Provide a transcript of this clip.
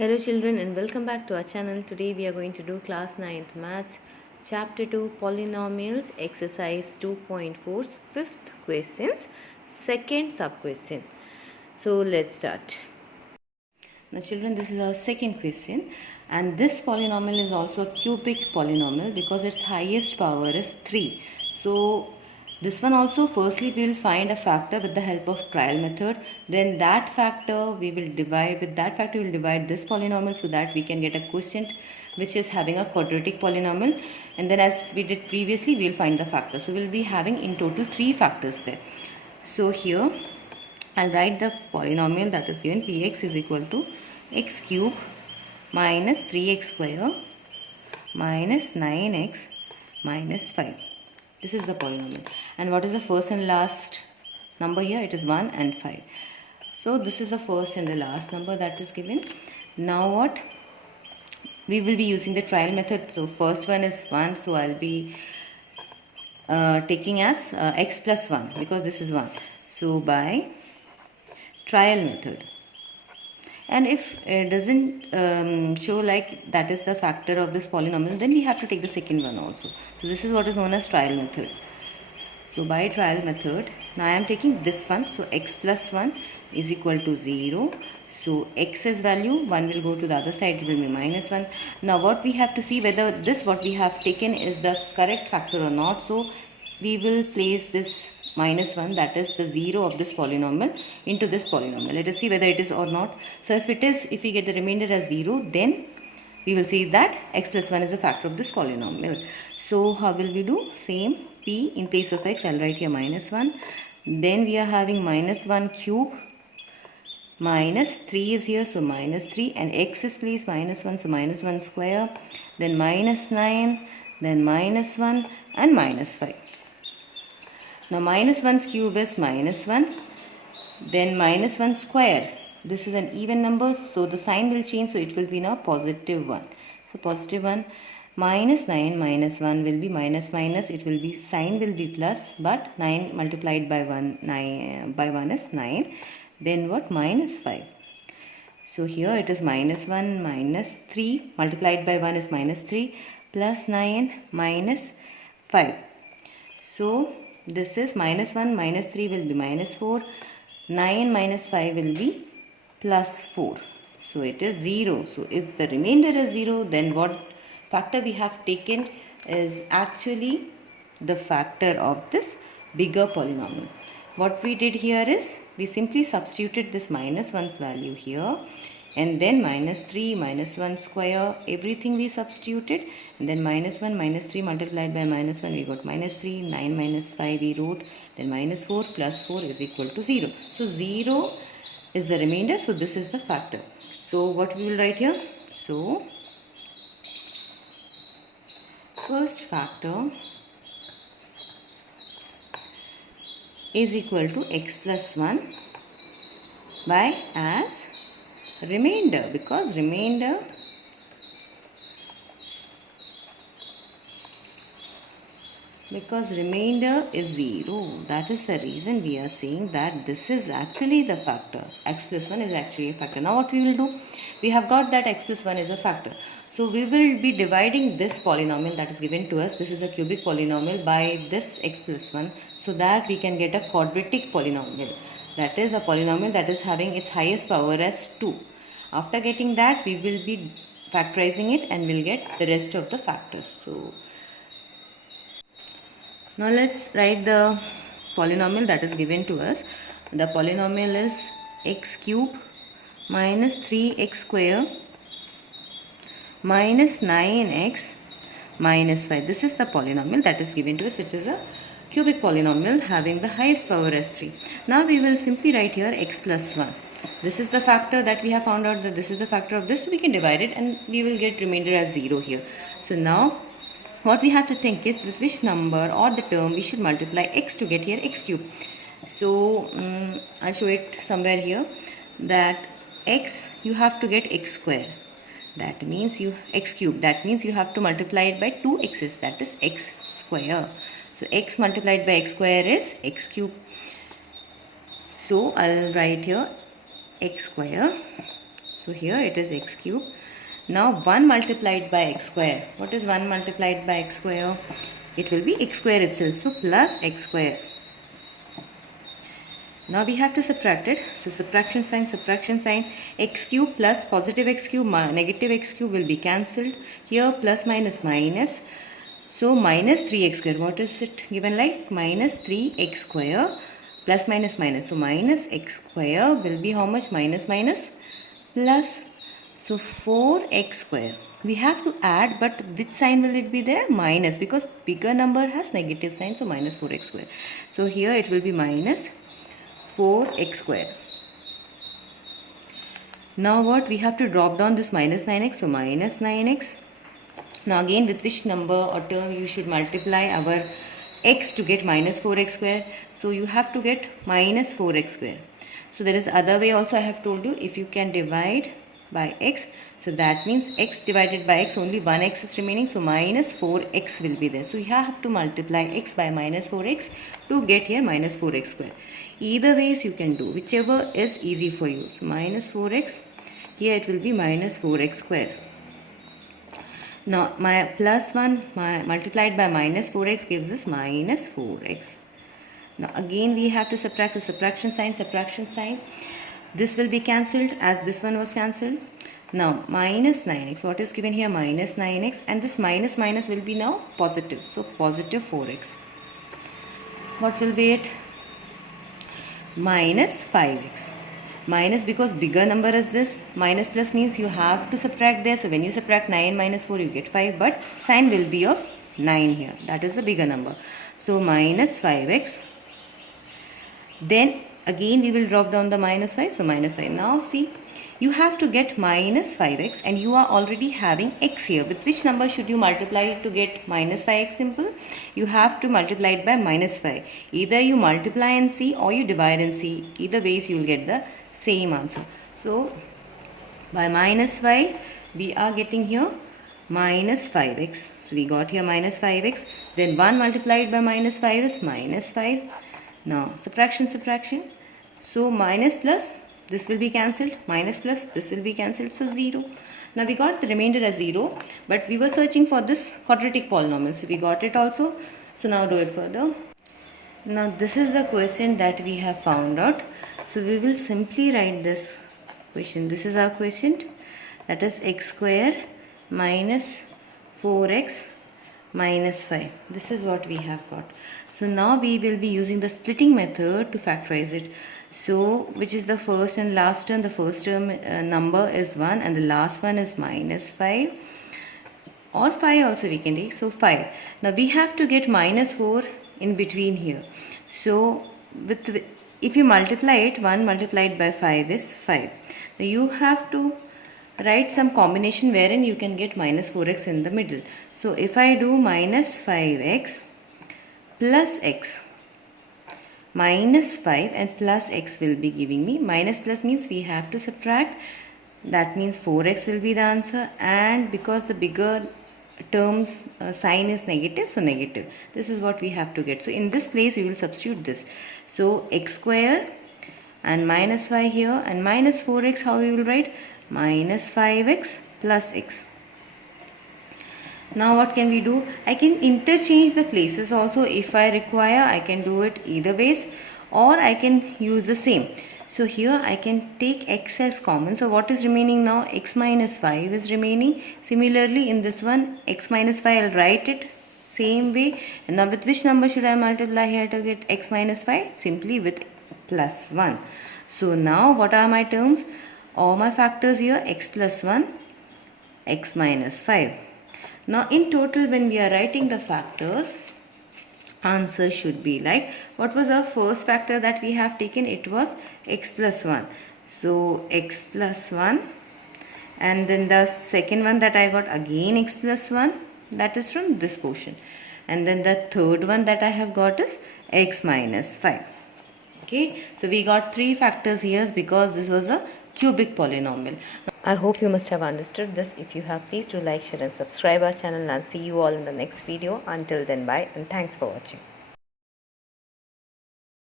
Hello children and welcome back to our channel. Today we are going to do class 9th maths chapter 2 polynomials exercise 2.4's fifth questions second sub question. So let's start. Now children, this is our second question and this polynomial is also a cubic polynomial because its highest power is 3. So this one also, firstly we will find a factor with the help of trial method. Then that factor we will divide, with that factor we will divide this polynomial so that we can get a quotient which is having a quadratic polynomial. And then as we did previously, we will find the factor. So we will be having in total 3 factors there. So here I'll write the polynomial that is given px is equal to x cube minus 3x square minus 9x minus 5. This is the polynomial. And what is the first and last number here? It is 1 and 5. So this is the first and the last number that is given. Now what? We will be using the trial method. So first one is 1. So I'll be taking as x plus 1 because this is 1. So by trial method. And if it doesn't show like that is the factor of this polynomial, then we have to take the second one also. So this is what is known as trial method. So by trial method, now I am taking this one. So x plus 1 is equal to 0. So x's value, 1 will go to the other side, it will be minus 1. Now what we have to see whether this what we have taken is the correct factor or not. So we will place this minus 1, that is the 0 of this polynomial, into this polynomial. Let us see whether it is or not. So if it is, if we get the remainder as 0, then we will see that x plus 1 is a factor of this polynomial. So how will we do? Same, p in place of x, I'll write here minus 1. Then we are having minus 1 cube, minus 3 is here, so minus 3, and x is placed minus 1, so minus 1 square, then minus 9, then minus 1 and minus 5. Now minus 1's cube is minus 1, then minus 1 square. This is an even number, so the sign will change, so it will be now positive 1. So positive 1, minus 9 minus 1 will be minus minus, it will be, sign will be plus, but 9 multiplied by 1 is 9. Then what? Minus 5. So here it is minus 1 minus 3 multiplied by 1 is minus 3 plus 9 minus 5. So this is minus 1 minus 3 will be minus 4. 9 minus 5 will be plus 4. So it is 0. So if the remainder is 0, then what factor we have taken is actually the factor of this bigger polynomial. What we did here is we simply substituted this minus 1's value here, and then minus 3 minus 1 square, everything we substituted, and then minus 1 minus 3 multiplied by minus 1 we got minus 3, 9 minus 5 we wrote, then minus 4 plus 4 is equal to 0. So 0 is the remainder, so this is the factor. So what we will write here? So first factor is equal to x plus 1 by as remainder, because remainder is 0. That is the reason we are saying that this is actually the factor. X plus 1 is actually a factor. Now what we will do? We have got that x plus 1 is a factor. So we will be dividing this polynomial that is given to us. This is a cubic polynomial by this x plus 1, so that we can get a quadratic polynomial. That is a polynomial that is having its highest power as 2. After getting that, we will be factorizing it and we'll get the rest of the factors. So now let's write the polynomial that is given to us. The polynomial is x cube minus 3x square minus 9x minus 5. This is the polynomial that is given to us. It is a cubic polynomial having the highest power as 3. Now we will simply write here x plus 1. This is the factor that we have found out that this is the factor of this, so we can divide it and we will get remainder as 0 here. So now what we have to think is with which number or the term we should multiply x to get here x cube. So I'll show it somewhere here, that x you have to get x square, that means you x cube, that means you have to multiply it by 2 x's, that is x square. So x multiplied by x square is x cube. So I'll write here x square. So here it is x cube. Now 1 multiplied by x square. What is 1 multiplied by x square? It will be x square itself. So plus x square. Now we have to subtract it. So subtraction sign, x cube plus positive x cube, negative x cube will be cancelled. Here plus minus minus. So minus 3x square. What is it given like? Minus 3x square plus minus minus. So minus x square will be how much? Minus minus plus. So 4x square. We have to add, but which sign will it be there? Minus, because bigger number has negative sign. So minus 4x square. So here it will be minus 4x square. Now what? We have to drop down this minus 9x. So minus 9x. Now again, with which number or term you should multiply our x to get minus 4x square? So you have to get minus 4x square. So there is other way also I have told you. If you can divide by x, so that means x divided by x, only one x is remaining. So minus 4x will be there. So you have to multiply x by minus 4x to get here minus 4x square. Either ways you can do, whichever is easy for you. So minus 4x, here it will be minus 4x square. Now my plus 1 multiplied by minus 4x gives us minus 4x. Now again we have to subtract. The subtraction sign. This will be cancelled as this one was cancelled. Now minus 9x. What is given here? Minus 9x. And this minus minus will be now positive. So positive 4x. What will be it? Minus 5x. Minus, because bigger number is this. Minus plus means you have to subtract there. So when you subtract 9 minus 4 you get 5. But sign will be of 9 here. That is the bigger number. So minus 5x. Then again we will drop down the minus 5. So minus 5. Now see, you have to get minus 5x and you are already having x here. With which number should you multiply to get minus 5x? Simple. You have to multiply it by minus 5. Either you multiply and see or you divide and see. Either ways you will get the same answer. So by minus 5 we are getting here minus 5x. So we got here minus 5x. Then 1 multiplied by minus 5 is minus 5. Now subtraction. So minus plus, this will be cancelled. Minus plus, this will be cancelled. So 0. Now we got the remainder as 0. But we were searching for this quadratic polynomial. So we got it also. So now do it further. Now this is the question that we have found out. So we will simply write this question. This is our question. That is x square minus 4x minus 5. This is what we have got. So now we will be using the splitting method to factorize it. So which is the first and last term? The first term number is 1 and the last one is minus 5. Or 5 also we can take. So 5. Now we have to get minus 4 in between here. So if you multiply it, 1 multiplied by 5 is 5. Now you have to write some combination wherein you can get minus 4x in the middle. So if I do minus 5x plus x, minus 5 and plus x will be giving me. Minus plus means we have to subtract. That means 4x will be the answer. And because the bigger terms sign is negative, so negative. This is what we have to get. So in this place we will substitute this. So x square and minus 5 here and minus 4x, how we will write? Minus 5x plus x. Now what can we do? I can interchange the places also. If I require, I can do it either ways, or I can use the same. So here I can take x as common. So what is remaining now? X minus 5 is remaining. Similarly in this one, x minus 5, I'll write it same way. And now with which number should I multiply here to get x minus 5? Simply with plus 1. So now what are my terms? All my factors here, x plus 1, x minus 5. Now in total when we are writing the factors, answer should be like, what was our first factor that we have taken? It was x plus 1. So x plus 1, and then the second one that I got again x plus 1, that is from this portion. And then the third one that I have got is x minus 5. Okay, so we got 3 factors here because this was a cubic polynomial. I hope you must have understood this. If you have, please do like, share and subscribe our channel, and I'll see you all in the next video. Until then, bye and thanks for watching.